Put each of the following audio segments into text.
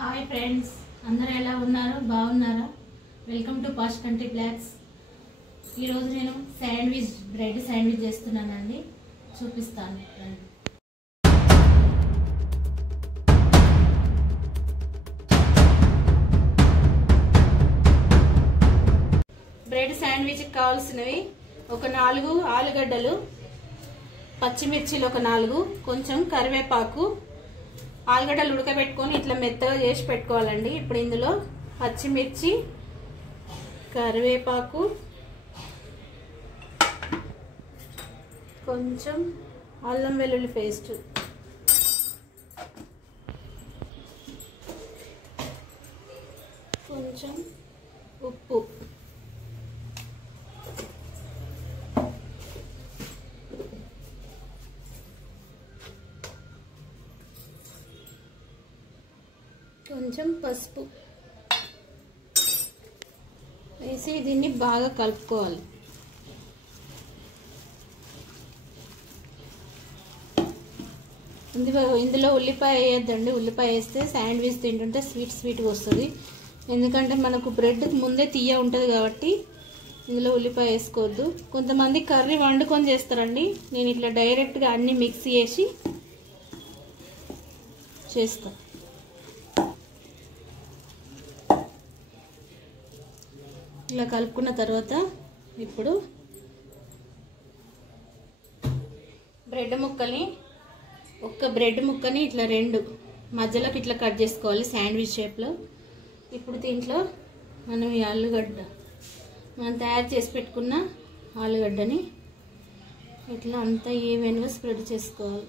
Hi friends, అందరూ ఎలా ఉన్నారు? బాగున్నారా? Welcome to posh country blogs. ఈరోజు నేను బ్రెడ్ శాండ్విచ్ చేస్తున్నానండి, చూపిస్తాను. బ్రెడ్ శాండ్విచ్కి కావాల్సినవి ఒక 4 ఆలుగడ్డలు, పచ్చిమిర్చిలు ఒక 4, కొంచెం కరివేపాకు. ఆలుగడ్డలు ఉడకబెట్టుకొని ఇట్లా మెత్తగా చేసి పెట్టుకోవాలండి. ఇప్పుడు ఇందులో పచ్చిమిర్చి, కరివేపాకు, కొంచెం అల్లం వెల్లుల్లి పేస్ట్, కొంచెం ఉప్పు, కొంచెం పసుపు వేసి దీన్ని బాగా కలుపుకోవాలి. ఇందులో ఉల్లిపాయ వేయద్దండి. ఉల్లిపాయ వేస్తే శాండ్విచ్ తింటుంటే స్వీట్గా వస్తుంది. ఎందుకంటే మనకు బ్రెడ్ ముందే తీయ ఉంటుంది కాబట్టి ఇందులో ఉల్లిపాయ వేసుకోవద్దు. కొంతమంది కర్రీ వండుకొని చేస్తారండి. నేను ఇట్లా డైరెక్ట్గా అన్ని మిక్స్ చేసి చేస్తాను. ఇలా కలుపుకున్న తర్వాత ఇప్పుడు ఒక్క బ్రెడ్ ముక్కని ఇట్లా 2 మధ్యలోకి ఇట్లా కట్ చేసుకోవాలి శాండ్విచ్ షేప్లో. ఇప్పుడు దీంట్లో మనం ఈ మనం తయారు చేసి పెట్టుకున్న ఆలుగడ్డని ఇట్లా అంతా ఈవెన్గా స్ప్రెడ్ చేసుకోవాలి.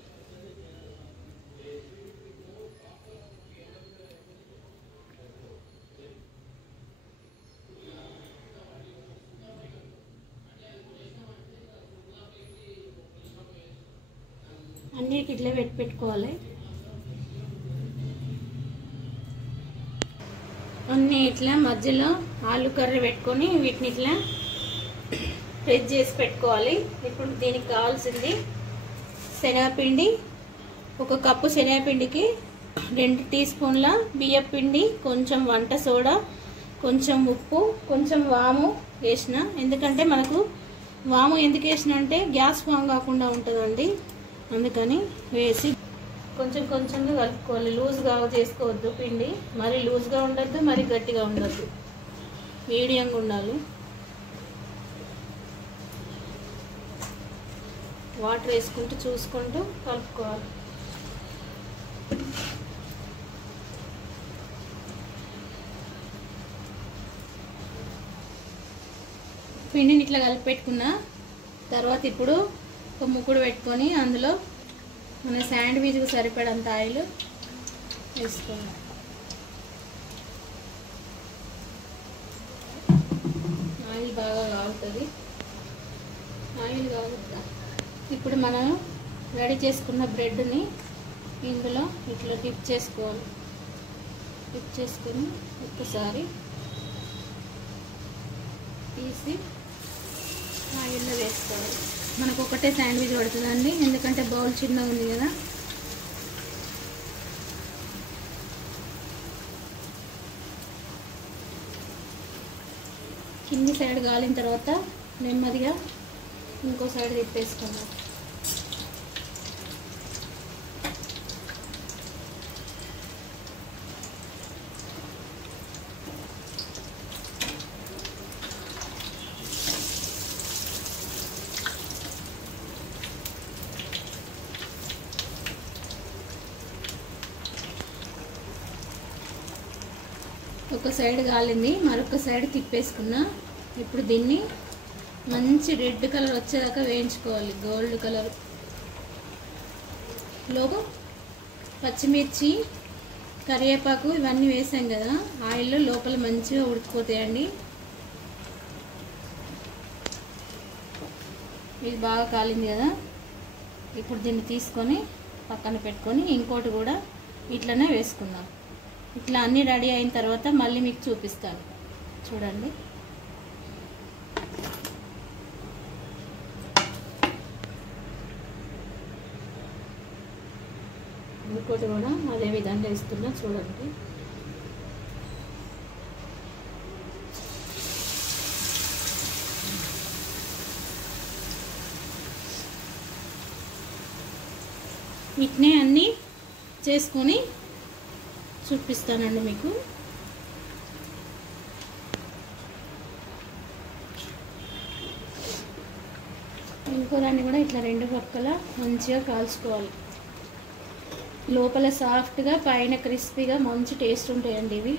అన్నిటికి ఇట్లా పెట్టుకోవాలి. అన్నీ ఇట్లా మధ్యలో ఆలు కర్రీ పెట్టుకొని వీటిని ఇట్లా ప్రెస్ చేసి పెట్టుకోవాలి. ఇప్పుడు దీనికి కావాల్సింది శనగపిండి. 1 కప్పు శనగపిండికి 2 టీ స్పూన్ల బియ్యం పిండి, కొంచెం వంట సోడా, కొంచెం ఉప్పు, కొంచెం వాము వేసిన. ఎందుకంటే మనకు వాము ఎందుకు వేసిన అంటే గ్యాస్ ఫామ్ కాకుండా ఉంటుందండి, అందుకని వేసి కొంచెంగా కలుపుకోవాలి. లూజ్గా చేసుకోవద్దు పిండి, మరి లూజ్గా ఉండద్దు, మరి గట్టిగా ఉండద్దు, మీడియంగా ఉండాలి. వాటర్ వేసుకుంటూ చూసుకుంటూ కలుపుకోవాలి. పిండిని ఇట్లా కలిపి పెట్టుకున్న తర్వాత ఇప్పుడు ఒక ముక్కుడు పెట్టుకొని అందులో మన శాండ్విచ్కి సరిపడంత ఆయిల్ వేసుకోవాలి. ఆయిల్ బాగా కాగుతుంది. ఇప్పుడు మనం రెడీ చేసుకున్న బ్రెడ్ని ఇందులో ఇట్లా డిప్ చేసుకోవాలి. డిప్ చేసుకొని ఒక్కసారి తీసి ఆయిల్లో వేసుకోవాలి. మనకు ఒకటే శాండ్విచ్ పడుతుందండి, ఎందుకంటే బౌల్ చిన్నగా ఉంది కదా. కింది సైడ్ కాలిన తర్వాత నెమ్మదిగా ఇంకో సైడ్ తిప్పేసుకున్నాం. ఒక సైడ్ కాలింది, మరొక సైడ్ తిప్పేసుకున్నా. ఇప్పుడు దీన్ని మంచి రెడ్ కలర్ వచ్చేదాకా వేయించుకోవాలి, గోల్డ్ కలర్. లోపు పచ్చిమిర్చి, కరివేపాకు ఇవన్నీ వేసాం కదా, ఆయిల్లో లోపల మంచిగా ఉడికిపోతాయండి. ఇది బాగా కాలింది కదా. ఇప్పుడు దీన్ని తీసుకొని పక్కన పెట్టుకొని ఇంకోటి కూడా ఇట్లనే వేసుకుందాం. ఇట్లా అన్నీ రెడీ అయిన తర్వాత మళ్ళీ మీకు చూపిస్తాను, చూడండి. ఇంకోటి కూడా అదే విధంగా వేస్తున్నా, చూడండి. ఇట్నే అన్నీ చేసుకొని చూపిస్తానండి మీకు. ఇంకో దాన్ని కూడా ఇట్లా రెండు పక్కల మంచిగా కాల్చుకోవాలి. లోపల సాఫ్ట్గా పైన క్రిస్పీగా మంచి టేస్ట్ ఉంటాయండి ఇవి.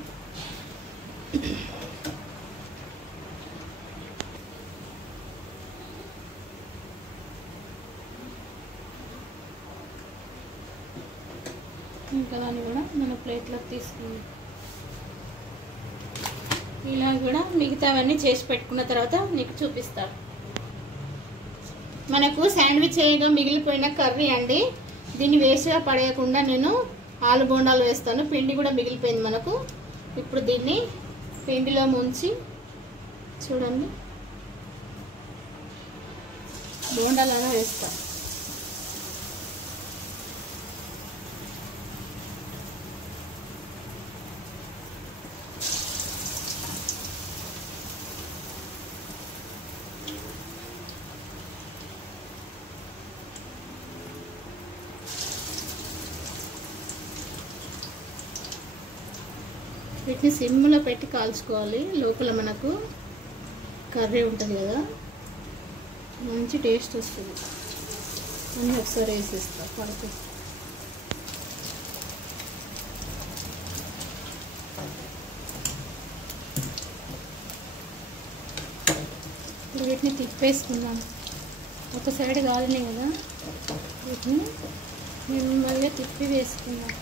ఇంకా దాన్ని కూడా మన ప్లేట్లోకి తీసుకుందాం. ఇలా కూడా మిగతావన్నీ చేసి పెట్టుకున్న తర్వాత మీకు చూపిస్తాను. మనకు శాండ్విచ్ చేయగా మిగిలిపోయిన కర్రీ అండి. దీన్ని వేస్ట్గా పడేయకుండా నేను ఆలు బోండాలు వేస్తాను. పిండి కూడా మిగిలిపోయింది మనకు. ఇప్పుడు దీన్ని పిండిలో ముంచి చూడండి బోండాలను వేస్తాను. వీటిని సిమ్లో పెట్టి కాల్చుకోవాలి. లోపల మనకు కర్రీ ఉంటుంది కదా, మంచి టేస్ట్ వస్తుంది. అన్నీ ఒకసారి వేసేస్తా పడుతూ. ఇప్పుడు వీటిని తిప్పేసుకుందాం. ఒక సైడ్ కాలినాయి కదా, వీటిని మేము మళ్ళీ తిప్పి వేసుకుందాం.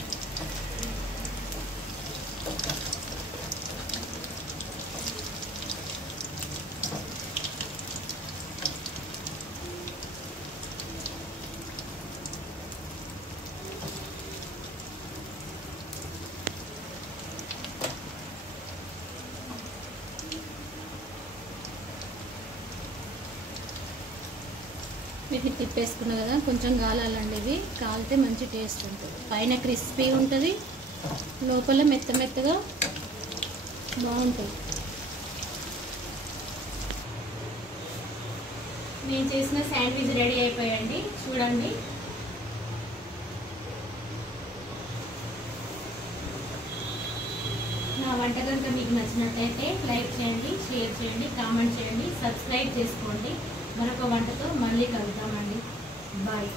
వీటిని తిప్పేసుకున్నా కదా, కొంచెం కాలాలండి. ఇవి కాలితే మంచి టేస్ట్ ఉంటుంది. పైన క్రిస్పీ ఉంటుంది, లోపల మెత్త మెత్తగా బాగుంటుంది. నేను చేసిన శాండ్విచ్ రెడీ అయిపోయాయండి. చూడండి. నా వంట కనుక మీకు నచ్చినట్టయితే లైక్ చేయండి, షేర్ చేయండి, కామెంట్ చేయండి, సబ్స్క్రైబ్ చేసుకోండి. మరొక వంటతో మళ్ళీ కలుద్దామండి. బాయ్.